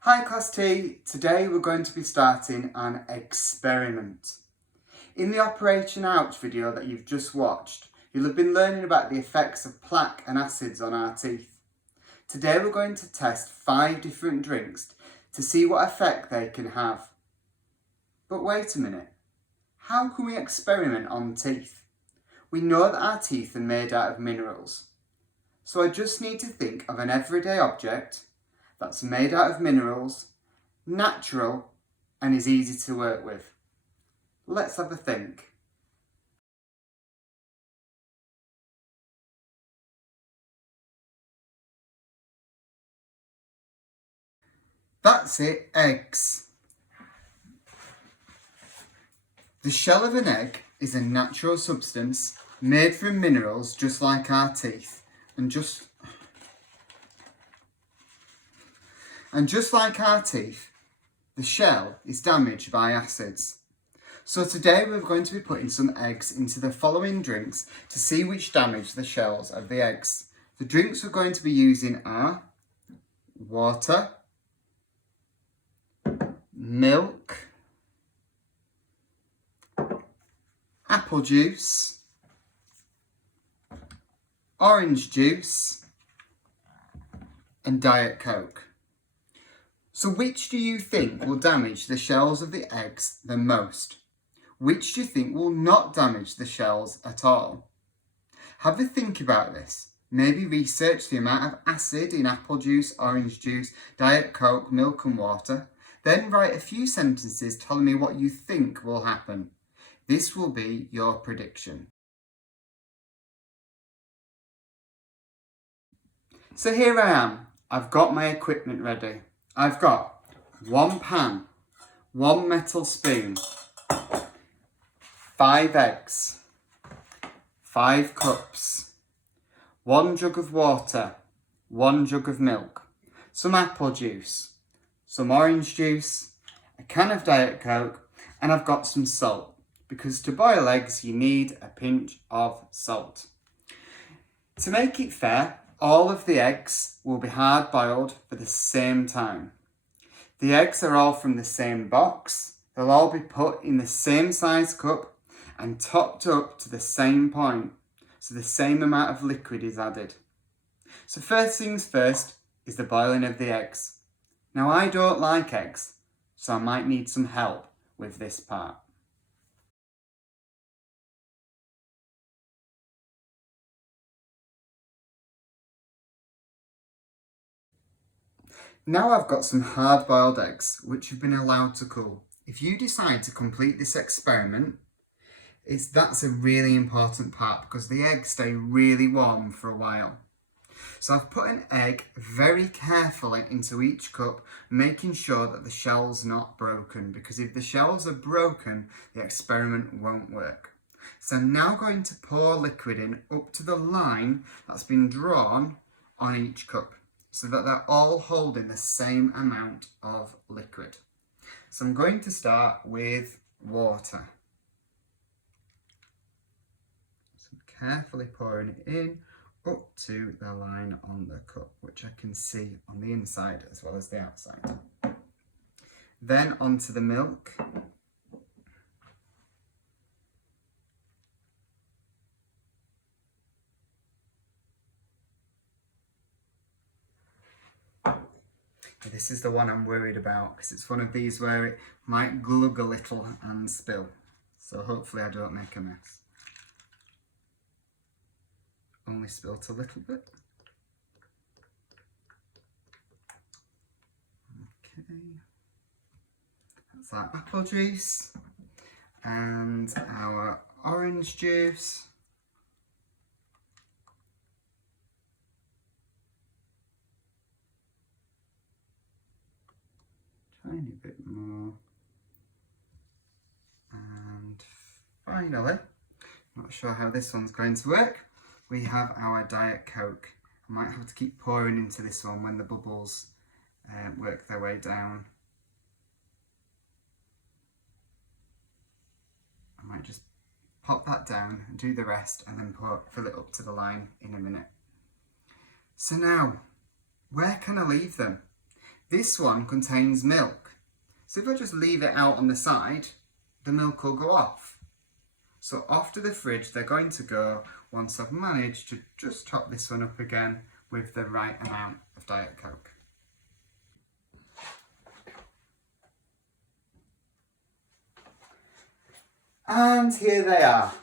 Hi Class T, today we're going to be starting an experiment. In the Operation Ouch video that you've just watched, you'll have been learning about the effects of plaque and acids on our teeth. Today we're going to test 5 different drinks to see what effect they can have. But wait a minute, how can we experiment on teeth? We know that our teeth are made out of minerals. So I just need to think of an everyday object that's made out of minerals, natural, and is easy to work with. Let's have a think. That's it, eggs. The shell of an egg is a natural substance made from minerals just like our teeth, and just like our teeth, the shell is damaged by acids. So today we're going to be putting some eggs into the following drinks to see which damage the shells of the eggs. The drinks we're going to be using are water, milk, apple juice, orange juice, and Diet Coke. So which do you think will damage the shells of the eggs the most? Which do you think will not damage the shells at all? Have a think about this. Maybe research the amount of acid in apple juice, orange juice, Diet Coke, milk and water. Then write a few sentences telling me what you think will happen. This will be your prediction. So here I am. I've got my equipment ready. I've got 1 pan, 1 metal spoon, 5 eggs, 5 cups, 1 jug of water, 1 jug of milk, some apple juice, some orange juice, a can of Diet Coke, and I've got some salt, because to boil eggs you need a pinch of salt. To make it fair, all of the eggs will be hard boiled for the same time. The eggs are all from the same box, they'll all be put in the same size cup and topped up to the same point, so the same amount of liquid is added. So first things first is the boiling of the eggs. Now I don't like eggs, so I might need some help with this part. Now I've got some hard-boiled eggs, which have been allowed to cool. If you decide to complete this experiment, that's a really important part because the eggs stay really warm for a while. So I've put an egg very carefully into each cup, making sure that the shell's not broken, because if the shells are broken, the experiment won't work. So I'm now going to pour liquid in up to the line that's been drawn on each cup, so that they're all holding the same amount of liquid. So I'm going to start with water. So carefully pouring it in up to the line on the cup, which I can see on the inside as well as the outside. Then onto the milk. This is the one I'm worried about because it's one of these where it might glug a little and spill. So hopefully I don't make a mess. Only spilt a little bit. Okay. That's our apple juice and our orange juice. Tiny bit more. And finally, not sure how this one's going to work, we have our Diet Coke. I might have to keep pouring into this one when the bubbles work their way down. I might just pop that down and do the rest and then fill it up to the line in a minute. So now, where can I leave them? This one contains milk. So if I just leave it out on the side, the milk will go off. So off to the fridge they're going to go once I've managed to just top this one up again with the right amount of Diet Coke. And here they are,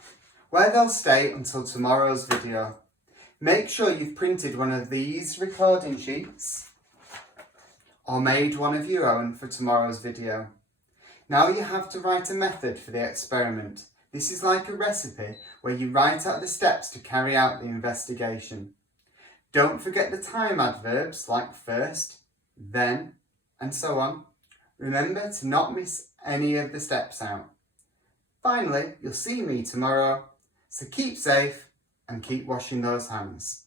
where they'll stay until tomorrow's video. Make sure you've printed one of these recording sheets or made one of your own for tomorrow's video. Now you have to write a method for the experiment. This is like a recipe where you write out the steps to carry out the investigation. Don't forget the time adverbs like first, then, and so on. Remember to not miss any of the steps out. Finally, you'll see me tomorrow, so keep safe and keep washing those hands.